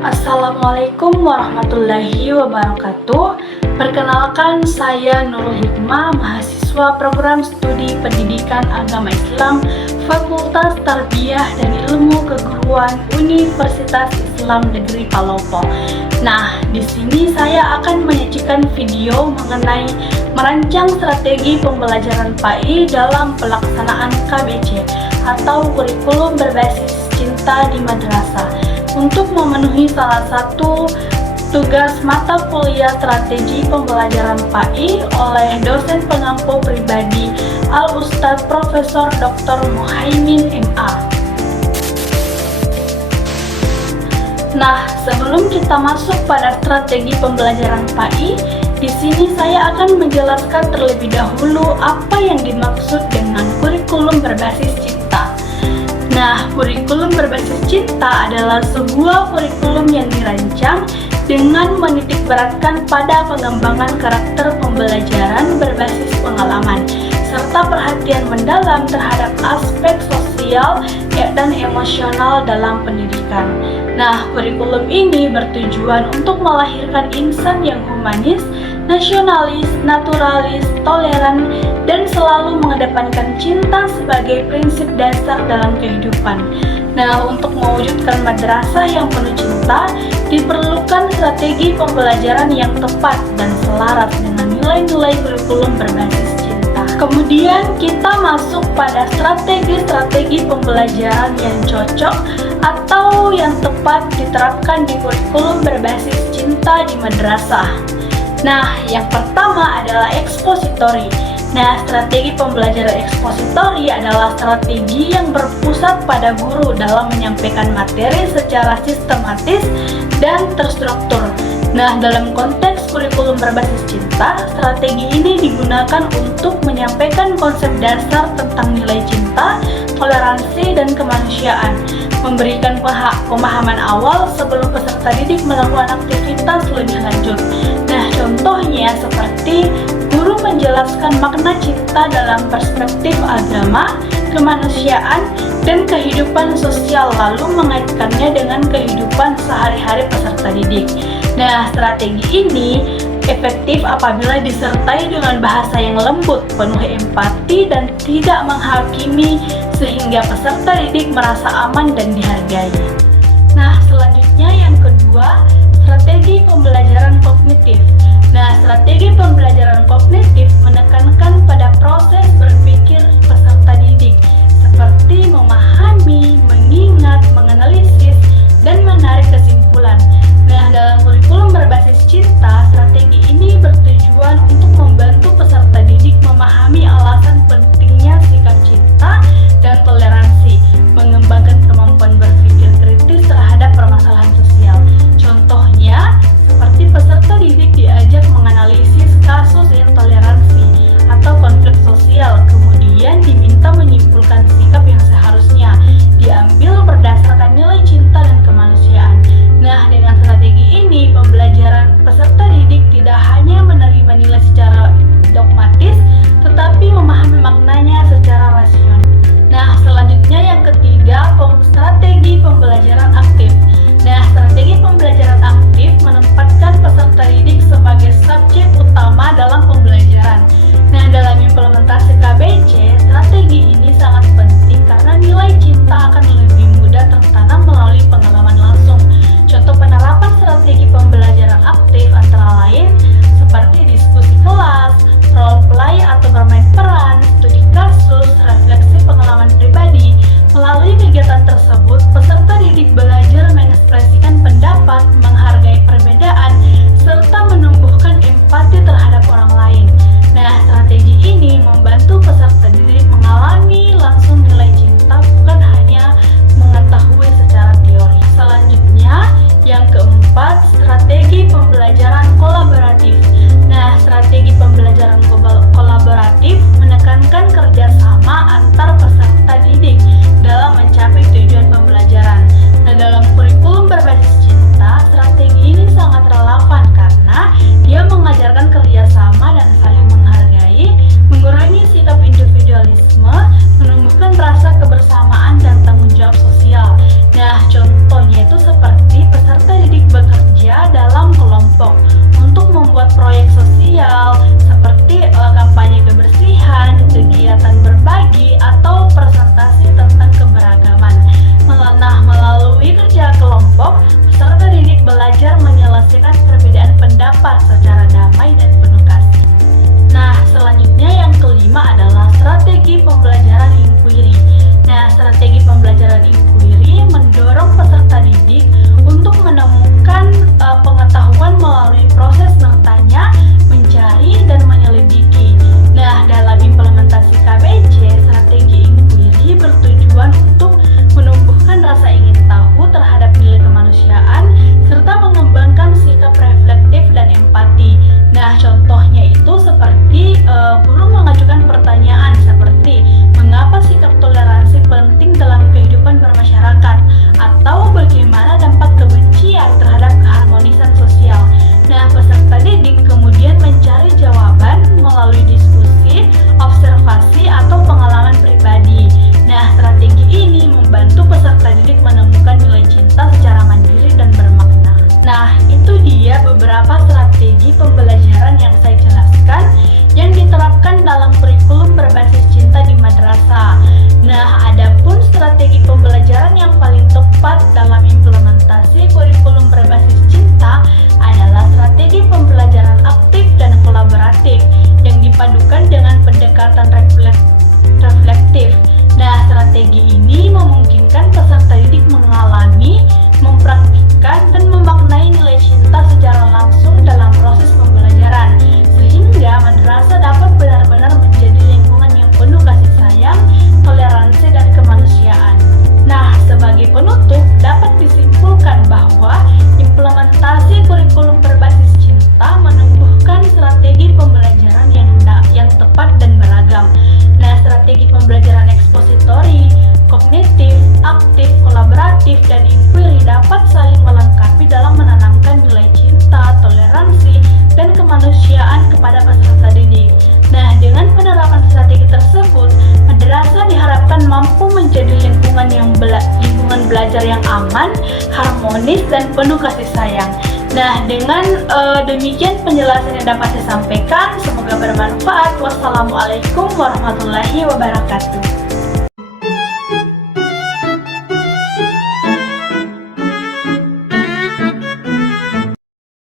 Assalamualaikum warahmatullahi wabarakatuh. Perkenalkan, saya Nurul Hikmah, mahasiswa program studi Pendidikan Agama Islam Fakultas Tarbiyah dan Ilmu Keguruan Universitas Islam Negeri Palopo. Nah, di sini saya akan menyajikan video mengenai merancang strategi pembelajaran PAI dalam pelaksanaan KBC atau kurikulum berbasis cinta di madrasah, untuk memenuhi salah satu tugas mata kuliah strategi pembelajaran PAI oleh dosen pengampu pribadi Al-Ustadz Profesor Dr. Muhaimin MA. Nah, sebelum kita masuk pada strategi pembelajaran PAI, di sini saya akan menjelaskan terlebih dahulu apa yang dimaksud dengan kurikulum berbasis cinta. Nah, kurikulum berbasis cinta adalah sebuah kurikulum yang dirancang dengan menitikberatkan pada pengembangan karakter pembelajaran berbasis pengalaman, serta perhatian mendalam terhadap aspek sosial dan emosional dalam pendidikan. Nah, kurikulum ini bertujuan untuk melahirkan insan yang humanis, nasionalis, naturalis, toleran, dan selalu mengedepankan cinta sebagai prinsip dasar dalam kehidupan. Nah, untuk mewujudkan madrasah yang penuh cinta, diperlukan strategi pembelajaran yang tepat dan selaras dengan nilai-nilai kurikulum berbasis cinta. Kemudian kita masuk pada strategi-strategi pembelajaran yang cocok atau yang tepat diterapkan di kurikulum berbasis cinta di madrasah. Nah, yang pertama adalah ekspositori. Nah, strategi pembelajaran ekspositori adalah strategi yang berpusat pada guru dalam menyampaikan materi secara sistematis dan terstruktur. Nah, dalam konteks kurikulum berbasis cinta, strategi ini digunakan untuk menyampaikan konsep dasar tentang nilai cinta, toleransi, dan kemanusiaan, memberikan pemahaman awal sebelum peserta didik melakukan aktivitas lebih lanjut. Nah, contohnya seperti guru menjelaskan makna cinta dalam perspektif agama, kemanusiaan, dan kehidupan sosial, lalu mengaitkannya dengan kehidupan sehari-hari peserta didik. Nah, strategi ini efektif apabila disertai dengan bahasa yang lembut, penuh empati, dan tidak menghakimi, sehingga peserta didik merasa aman dan dihargai. Nah, selanjutnya yang kedua, strategi pembelajaran kognitif. Nah, strategi pembelajaran kognitif menekankan pada proses berpikir peserta didik, seperti memahami, mengingat, menganalisis, dan menarik kesimpulan. Nah, dalam kurikulum berbasis cinta, strategi ini bertujuan untuk membantu peserta didik memahami alasan pentingnya sikap cinta dan toleransi, mengembangkan kemampuan berpikir kritis terhadap permasalahan sosial. Contohnya, seperti peserta didik diajak menganalisis kasus intoleransi atau konflik sosial, kemudian diminta menyimpulkan sikap yang seharusnya diambil berdasarkan nilai cinta dan kemanusiaan. Nah, dengan strategi ini, pembelajaran peserta didik tidak hanya menerima nilai secara dogmatis, tetapi memahami maknanya secara rasional. Nah, selanjutnya yang ketiga, strategi pembelajaran aktif. Nah, strategi pembelajaran aktif menempatkan peserta didik sebagai subjek utama dalam pembelajaran. Nah, dalam implementasi KBC, strategi ini sangat penting karena nilai cinta akan lebih mudah tertanam melalui pengalaman langsung. Contoh penerapan strategi pembelajaran aktif antara lain seperti diskusi kelas, role play atau bermain peran, studi kasus, refleksi pengalaman pribadi. Melalui kegiatan tersebut, peserta didik belajar mengekspresikan pendapat, menghargai perbedaan, serta menumbuhkan empati terhadap orang lain. Nah, strategi ini membantu peserta didik mengalami langsung nilai cinta, bukan hanya mengetahui secara teori. Selanjutnya, yang keempat, strategi pembelajaran kolaboratif. Nah, strategi pembelajaran kolaboratif menekankan kerjasama antar peserta didik dalam mencapai tujuan pembelajaran. Nah, dalam kurikulum berbasis cinta, peserta didik belajar menyelesaikan perbedaan pendapat secara damai dan penuh kasih. Nah, selanjutnya yang kelima adalah strategi pembelajaran inquiry. Nah, strategi pembelajaran inquiry mendorong peserta didik untuk menemukan pengetahuan melalui proses bertanya, mencari, dan menyelidiki. Nah, dalam implementasi KBC, strategi inquiry bertujuan untuk menumbuhkan rasa ingin tahu terhadap nilai kemanusiaan serta mengembangkan sikap reflektif dan empati. Nah, contohnya itu seperti guru mengajukan pertanyaan seperti mengapa sikap toleransi penting dalam kehidupan bermasyarakat, atau bagaimana dampak kebencian terhadap keharmonisan sosial. Nah, peserta didik kemudian mencari jawaban melalui diskusi, observasi, atau pengalaman pribadi. Nah, strategi ini membantu peserta didik menemukan nilai cinta secara mandiri dan bermakna. Nah, itu dia beberapa strategi pembelajaran yang saya jelaskan yang diterapkan dalam kurikulum berbasis cinta di madrasah. Nah, adapun strategi pembelajaran yang paling tepat dalam implementasi kurikulum berbasis cinta adalah strategi pembelajaran aktif dan kolaboratif yang dipadukan dengan pendekatan reflektif. Nah, strategi ini memungkinkan peserta didik mengalami, mempraktikkan, dan memaknai nilai cinta secara langsung dalam proses pembelajaran, sehingga madrasah dapat benar-benar menjadi lingkungan yang penuh kasih sayang, toleransi, dan kemanusiaan. Nah, sebagai penutup, dapat disimpulkan bahwa implementasi kurikulum berbasis cinta menumbuhkan strategi pembelajaran yang tepat dan beragam. Nah, strategi pembelajaran ekspositori, kognitif, aktif, kolaboratif, dan inquiry dapat saling melengkapi dalam menanamkan nilai cinta, toleransi, dan kemanusiaan kepada peserta didik. Nah, dengan penerapan strategi tersebut, madrasah diharapkan mampu menjadi lingkungan belajar yang aman, harmonis, dan penuh kasih sayang. Nah, dengan demikian penjelasan yang dapat saya sampaikan, semoga bermanfaat. Wassalamualaikum warahmatullahi wabarakatuh.